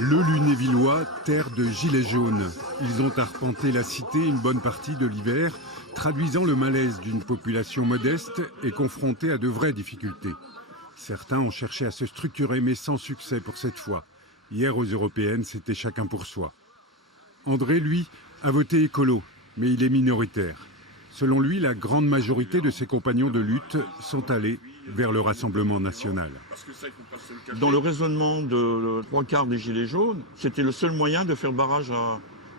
Le Lunévillois, terre de gilets jaunes. Ils ont arpenté la cité une bonne partie de l'hiver, traduisant le malaise d'une population modeste et confrontée à de vraies difficultés. Certains ont cherché à se structurer, mais sans succès pour cette fois. Hier, aux européennes, c'était chacun pour soi. André, lui, a voté écolo, mais il est minoritaire. Selon lui, la grande majorité de ses compagnons de lutte sont allés vers le Rassemblement national. Dans le raisonnement de trois quarts des Gilets jaunes, c'était le seul moyen de faire barrage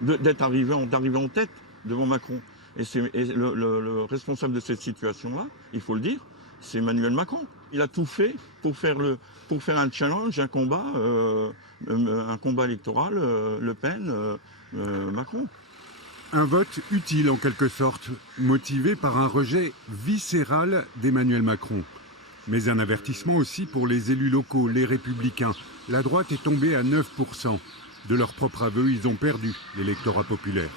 d'arriver en tête devant Macron. Et le responsable de cette situation-là, il faut le dire, c'est Emmanuel Macron. Il a tout fait pour faire un challenge, un combat électoral, Le Pen, Macron. Un vote utile en quelque sorte, motivé par un rejet viscéral d'Emmanuel Macron. Mais un avertissement aussi pour les élus locaux, les républicains. La droite est tombée à 9%. De leur propre aveu, ils ont perdu l'électorat populaire.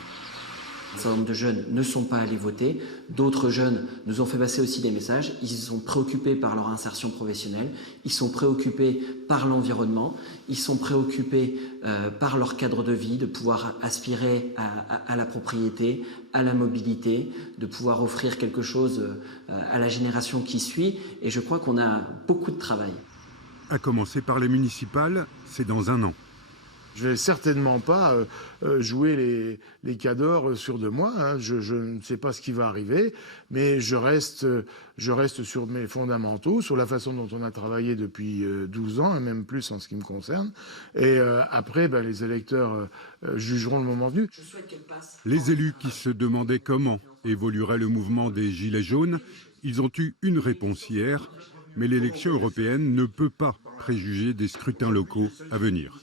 Un certain nombre de jeunes ne sont pas allés voter, d'autres jeunes nous ont fait passer aussi des messages, ils sont préoccupés par leur insertion professionnelle, ils sont préoccupés par l'environnement, ils sont préoccupés par leur cadre de vie, de pouvoir aspirer à la propriété, à la mobilité, de pouvoir offrir quelque chose à la génération qui suit, et je crois qu'on a beaucoup de travail. À commencer par les municipales, c'est dans un an. Je vais certainement pas jouer les cadors sur 2 mois. Hein. Je ne sais pas ce qui va arriver, mais je reste sur mes fondamentaux, sur la façon dont on a travaillé depuis 12 ans, et même plus en ce qui me concerne. Et après, les électeurs jugeront le moment venu. Les élus qui se demandaient comment évoluerait le mouvement des Gilets jaunes, ils ont eu une réponse hier, mais l'élection européenne ne peut pas préjuger des scrutins locaux à venir.